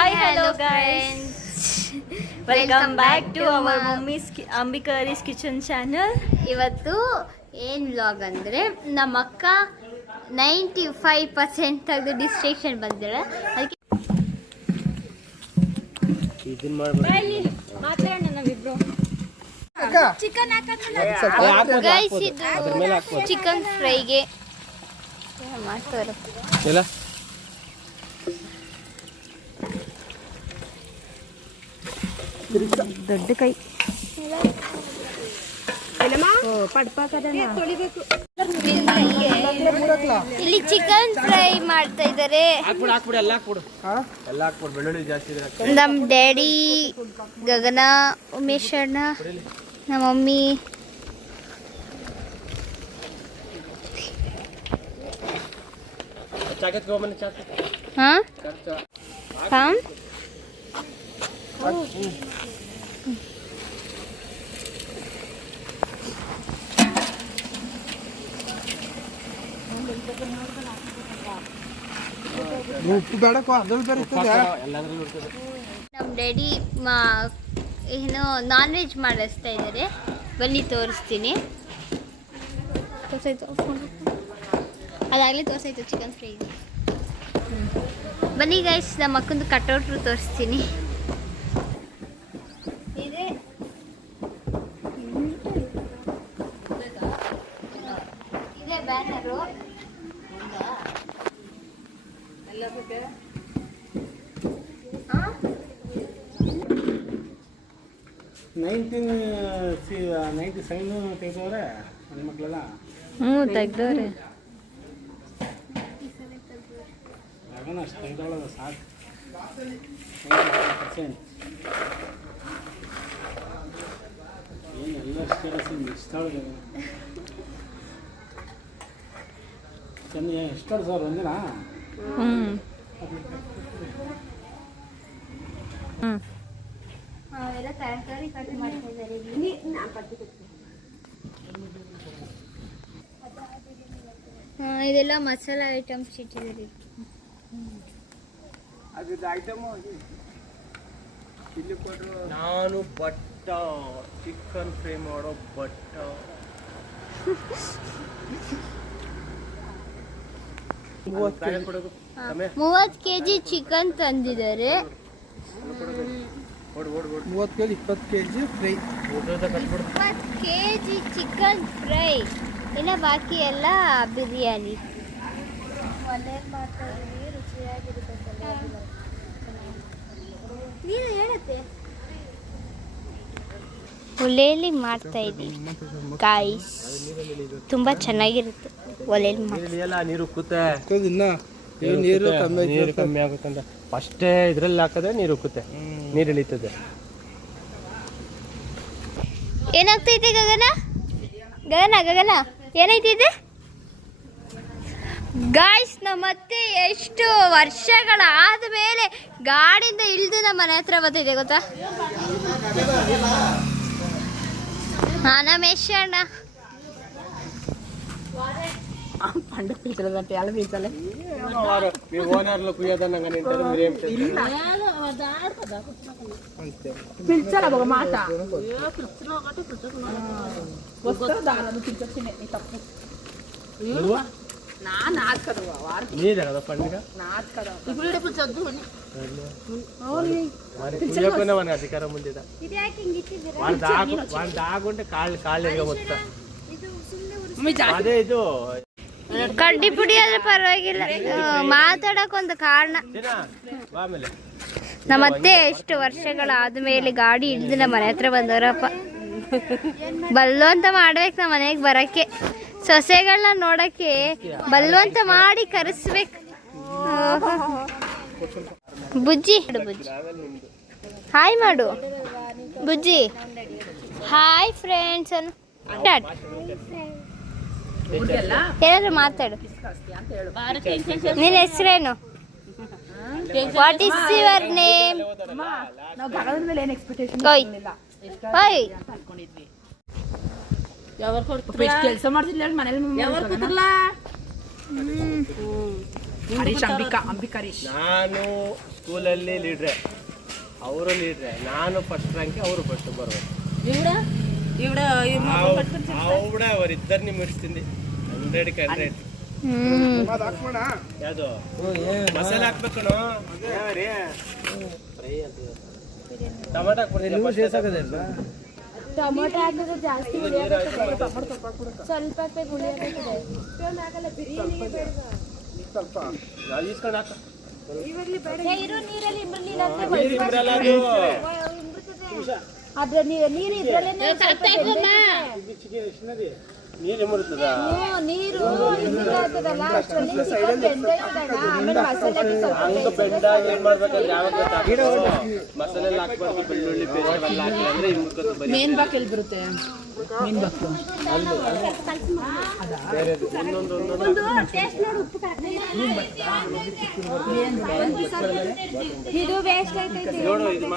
Hi, hello guys. Welcome back to our Mummy's Ambikari's Kitchen channel. ಇವತ್ತು ಏನು vlog ಅಂದರೆ ನಮ್ಮ ಅಕ್ಕ 95% ತೆಗೆದು ಡಿಸ್ಟ್ರಾಕ್ಷನ್ ಬಂದಿದ್ದಾಳೆ. ಅದಕ್ಕೆ ಚಿಕನ್ ಗೈಸ್, ಇದು ಚಿಕನ್ ಫ್ರೈಗೆ ಮಾಡ್ತಾರೆ. ದೊಡ್ಡ ಕೈ ಇಲ್ಲಿ ಚಿಕನ್ ಫ್ರೈ ಮಾಡ್ತಾ ಇದ್ದಾರೆ. ನಮ್ಮ ಡ್ಯಾಡಿ, ಗಗನ, ಉಮೇಶ್ ಅಣ್ಣ, ನಮ್ಮ ಮಮ್ಮಿ, ಹಾಂ ನಮ್ಮ ಡ್ಯಾಡಿ ಏನು ನಾನ್ ವೆಜ್ ಮಾಡಿಸ್ತಾ ಇದ್ದಾರೆ. ಬನ್ನಿ ತೋರಿಸ್ತೀನಿ. ತೋರ್ಸಾಯ್ತು, ಅದಾಗಲೇ ತೋರ್ಸಾಯ್ತು ಚಿಕನ್ ಫ್ರೈ. ಬನ್ನಿ ಗೈಸ್, ನಮ್ಮ ಅಕ್ಕಂದು ಕಟ್ಔಟ್ರು ತೋರಿಸ್ತೀನಿ. ಇದೇ ಬ್ಯಾನರು. ತೆಗೆದವ್ರೆ ಹೆಣ್ಮಕ್ಳೆಲ್ಲ. ತೆಗ್ದವ್ರೆ. ಅಷ್ಟು ತೆಗೆದವಳ ಸಾಕು. 90% ಏನೆಲ್ಲ ಇಷ್ಟಾಳಿದೆ. ಚೆನ್ನ ಎಷ್ಟು ಸಾವಿರ ಒಂದಿನ. ಅವೆಲ್ಲ ತರಕಾರಿ ಕಟ್ ಮಾಡ್ತಾ ಇದ್ದಾರೆ. ಇದೆಲ್ಲ ಮಸಾಲ ಐಟಮ್ಸ್ ಇಟ್ಟಿದ್ದಾರೆ. ನಾನು ಬಟ್ಟ ಚಿಕನ್ ಫ್ರೈ ಮಾಡೋ ಬಟ್ಟ. 30 kg ಚಿಕನ್ ತಂದಿದ್ದಾರೆ. 30 kg 20 kg fry. 20 kg chicken fry. ಇನ್ನು ಬಾಕಿ ಎಲ್ಲ ಬಿರಿಯಾನಿ. ಒಲೆಯಲ್ಲಿ ಮಾಡ್ತಾ ಇದ್ದೀವಿ ಗಾಯ್ಸ್. ತುಂಬಾ ಚೆನ್ನಾಗಿರುತ್ತೆ ಒಲೆಯಲ್ಲಿ ಮಾಡಿ. ನೀರು ಉಕ್ಕುತ್ತೆ, ನೀರು ಕಮ್ಮಿ ಆಗುತ್ತಂತ ಫಸ್ಟೇ ಇದ್ರಲ್ಲಿ ಹಾಕಿದ್ರೆ ನೀರು ಉಕ್ಕುತ್ತೆ, ನೀರು ಇಳಿತದೆ. ಏನಾಗ್ತೈತೆ ಗಗನ? ಗಗನ ಗಗನ ಏನೈತಿದೆ ಗಾಯ್ಸ್? ನಮ್ಮತ್ತೆ ಎಷ್ಟು ವರ್ಷಗಳಾದ ಮೇಲೆ ಗಾಡಿಯಿಂದ ಇಳಿದು ನಮ್ಮ ಮನೆ ಹತ್ರ ಬರ್ತೈತೆ ಗೊತ್ತಾ? ಮೇಷ ಅಣ್ಣ పండు పిలిచలేదు అంటే ఎలా పిలిచాలి? పిలిచారా ఒక మాట వస్తారా? దాని పిలిచొచ్చింది నీ తప్పు. నాది కదా పండుగ, నాది కదా. ఇప్పుడు పిలిచొద్దు అధికారం ఉంది. వాళ్ళు దాగుంటే కాళ్ళు మొత్తం ಅದೇ ಇದು ಕಡ್ಡಿ ಪುಡಿ ಆದ್ರೆ ಪರವಾಗಿಲ್ಲ, ಮಾತಾಡಕ್ ಒಂದು ಕಾರಣ. ನಮ್ಮತ್ತೆ ಎಷ್ಟು ವರ್ಷಗಳಾದ ಮೇಲೆ ಗಾಡಿ ಹಿಡಿದು ನಮ್ಮ ಮನೆ ಹತ್ರ ಬಂದವರಪ್ಪ. ಬಲ್ವಂತ ಮಾಡ್ಬೇಕು ನಮ್ಮ ಮನೆಗೆ ಬರಕ್ಕೆ, ಸೊಸೆಗಳನ್ನ ನೋಡಕ್ಕೆ ಬಲ್ವಂತ ಮಾಡಿ ಕರೆಸ್ಬೇಕು. ಬುಜ್ಜಿ ಬುಜ್ಜಿ ಹಾಯ್ ಮಾಡು. ಬುಜ್ಜಿ ಹಾಯ್ ಫ್ರೆಂಡ್ಸ್ ಅನ್ನು ಏನಾದ್ರು ಮಾತಾಡು. ನಿನ್ನ ಹೆಸರೇನು? What is your name? ಕೆಲಸ ಮಾಡ್ತಿಲ್ಲ ಮನೇಲಿ. ನಾನು ಸ್ಕೂಲಲ್ಲಿ ಲೀಡ್ರೆ, ಅವರು ಲೀಡ್ರೆ, ನಾನು ಫಸ್ಟ್ ರ್ಯಾಂಕ್, ಅವರು ಫಸ್ಟ್ ಬರ್ಬೇಕು. ಅವರಿద్దರು ನಿಮ್ಮ ಇಡ್ತೀನಿ 100ಕ್ಕೆ 100. ಯಾವುದು ಮಸಾಲೆ ಹಾಕ್ಬೇಕು, ಟೊಮೆಟೊ ಟೊಮೊಟೊ ಹಾಕಿದ್ರೆ ಜಾಸ್ತಿ ಸ್ವಲ್ಪ ನೀರು ನೀರು ಮುರುತ್ತದ ನೀರು ಬೆಂಡಾಗಿ ಏನ್ ಮಾಡ್ಬೇಕಂದ್ರೆ ಯಾವಾಗ ಮಸಾಲೆ ಹಾಕ್ಬಾರ್ದು, ಬೆಳ್ಳುಳ್ಳಿ ಪೇಸ್ಟ್ ಎಲ್ಲ ಹಾಕಿ ಅಂದ್ರೆ ಮೇನ್ ಬಾಕ್ ಎಲ್ಲಿ ಬರುತ್ತೆ, ಮೇನ್ ಬಾಕ್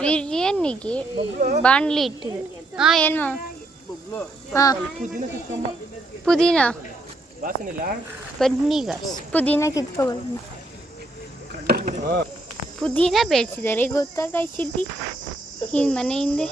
ಬಿರಿಯಾನಿಗೆ ಬಾಣ್ಲಿ ಇಟ್ಟಿದೆ. ಏನು ಪುದೀನ ಬನ್ನಿಗ ಪುದೀನ ಕಿತ್ಕೊಬನ್ನಿ. ಪುದೀನ ಬೆಳೆಸಿದ್ದಾರೆ ಗೊತ್ತಾಗಾಯ್ಸಿದ್ದಿ ಈ ಮನೆ ಹಿಂದೆ.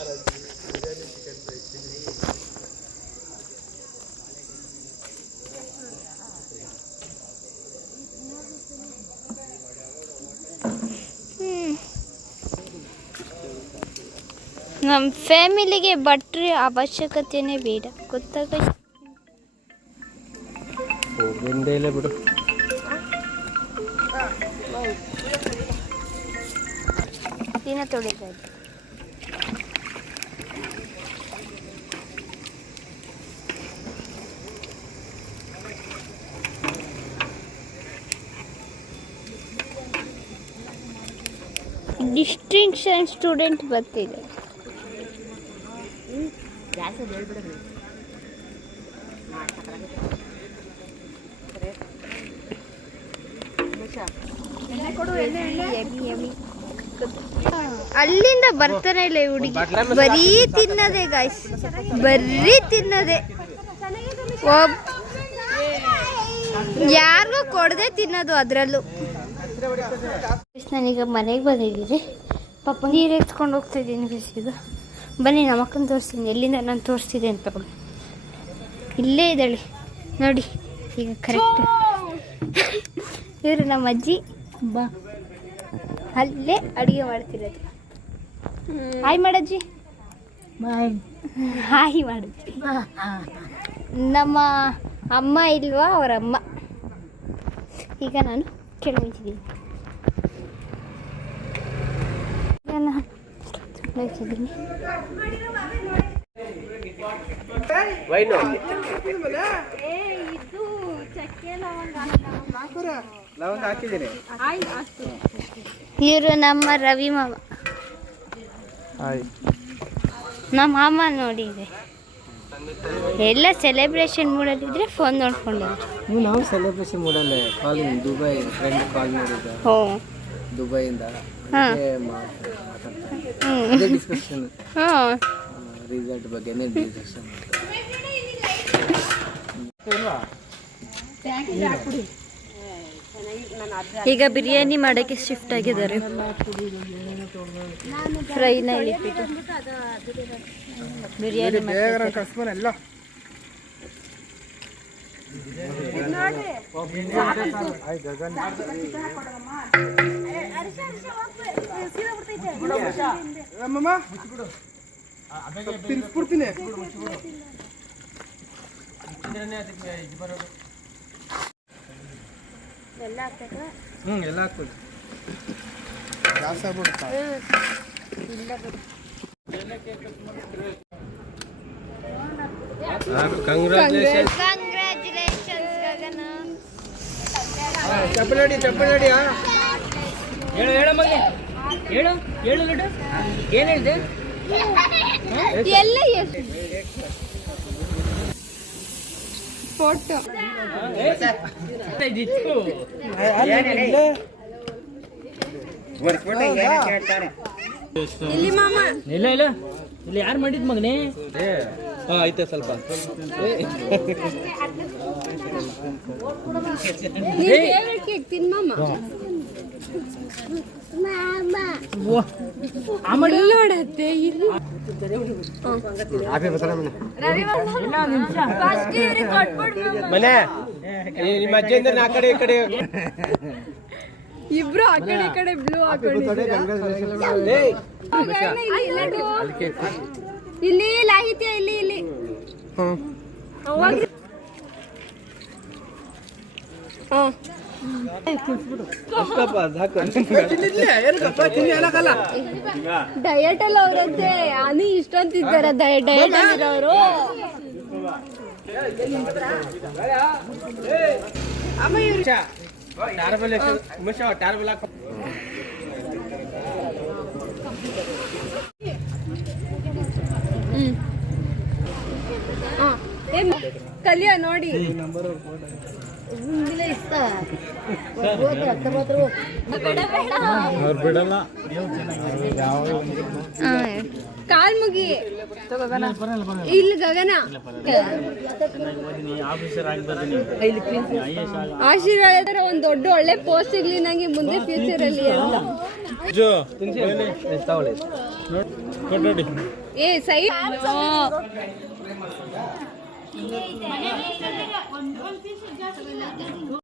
ನಮ್ಮ ಫ್ಯಾಮಿಲಿಗೆ ಭಟ್ರ ಅವಶ್ಯಕತೆನೇ ಬೇಡ ಗೊತ್ತಾಗ. ಬಿಡು ದಿನ ತೊಳಿತಾ ಡಿಸ್ಟಿಂಕ್ಷನ್ ಸ್ಟೂಡೆಂಟ್ ಬರ್ತಿದೆ. ಅಲ್ಲಿಂದ ಬರ್ತಾನೆ ಇಲ್ಲ ಹುಡುಗಿ, ಬರೀ ತಿನ್ನದೆ ಗಾಯ್ಸ್, ಬರೀ ತಿನ್ನದೆ. ಯಾರಿಗೂ ಕೊಡದೆ ತಿನ್ನೋದು ಅದರಲ್ಲೂ. ನಾನೀಗ ಮನೆಗೆ ಬಂದಿದ್ದೀನಿ, ಪಾಪ ನೀರು ಎತ್ಕೊಂಡು ಹೋಗ್ತಾ ಇದ್ದೀನಿ ಬಿಸಿದು. ಬನ್ನಿ ನಮ್ಮ ಅಕ್ಕನ ತೋರಿಸ್ತೀನಿ ಎಲ್ಲಿಂದ ನಾನು ತೋರಿಸ್ತಿದ್ದೆ ಅಂತ. ಇಲ್ಲೇ ಇದ್ದಾಳೆ ನೋಡಿ ಈಗ ಕರೆಕ್ಟ್. ಇವರು ನಮ್ಮ ಅಜ್ಜಿ ಬಾ ಅಲ್ಲೇ ಅಡುಗೆ ಮಾಡ್ತಿರೋದು. ಹಾಯ್ ಮಾಡಜ್ಜಿ, ಹಾಯ್ ಮಾಡಜ್ಜಿ. ನಮ್ಮ ಅಮ್ಮ ಇಲ್ವಾ, ಅವರ ಅಮ್ಮ. ಈಗ ನಾನು ಕೆಳಗಿದ್ದೀನಿ. ಇವರು ನಮ್ಮ ರವಿ ಮಾಮ. ನಮ್ಮ ಮಾಮ ನೋಡಿದೆ ಎಲ್ಲ ಸೆಲೆಬ್ರೇಷನ್ ಮೂಡಲ್ಲಿದ್ರೆ ಫೋನ್ ನೋಡ್ಕೊಂಡಿದ್ದೆ. ನಾವು celebration ಮೂಡಲ್ಲೇ calling Dubai friend call ಮಾಡಿದ್ದ ದುಬೈಯಿಂದ ಡಿಸ್ಕಷನ್ ರಿಸಲ್ಟ್ ಬಗ್ಗೆನೇ ಡಿಸ್ಕಷನ್. ಈಗ ಬಿರಿಯಾನಿ ಮಾಡೋಕ್ಕೆ ಶಿಫ್ಟ್ ಆಗಿದ್ದಾರೆ. ಫ್ರೈನ ಇಳಿಬಿಟ್ಟು ಬಿರಿಯಾನಿ ಎಲ್ಲ ತಿನ್ಸ್ಬಿಡ್ತೀನಿ. ಎಲ್ಲ ಹಾಕ್ಬೋದು, ಜಾಸ್ತಿ ಆಗ್ಬಿಡುತ್ತಾ. ಚಪ್ಪಲಿ ಚಪ್ಪಲಿ ಹೇಳು ಹೇಳು ಮಗ ಹೇಳು ಹೇಳು ಲಡ್ಡು ಏನು ಹೇಳಿದೆ ಎಲ್ಲ ಫೋಟೋ ಇಲ್ಲಿ ಮಾಮ ಇಲ್ಲ ಇಲ್ಲ ಇಲ್ಲಿ ಯಾರು ಮಾಡಿದ್ ಮಗನೇ. ಆಯ್ತಾ ಸ್ವಲ್ಪ ಕೇಕ್ ತಿನ್ ಮಾಮ. ನೋಡತ್ತೆ ಮನೆ ನಿಮ್ಮ ಅಜ್ಜಿಯಿಂದ ಆ ಕಡೆ ಈ ಕಡೆ ಇಬ್ರು ಆ ಕಡೆ ಈ ಕಡೆ ಬ್ಲೂ ಇಲ್ಲಿ ಲಾಹಿತ್ಯ ಇಲ್ಲಿ ಇಲ್ಲಿ ಡಯಟ್ ಅಲ್ಲ ಅವ್ರಂತೆ ಹನಿ ಇಷ್ಟೊಂತಿದ್ದಾರ ಡಯಟ್ ಅಲ್ಲಿರೋರು ಕಲಿಯ ನೋಡಿ ಕಾಲ್ ಮುಗಿ ಇಲ್ಲಿ ಗಗನ ಆಶೀರ್ವಾದ ಒಂದ್ ದೊಡ್ಡ ಒಳ್ಳೆ ಪೋಸ್ಟ್ ಸಿಗ್ಲಿ ನಂಗೆ ಮುಂದೆ ಫ್ಯೂಚರ್ ಅಲ್ಲಿ ಏ ಸೈ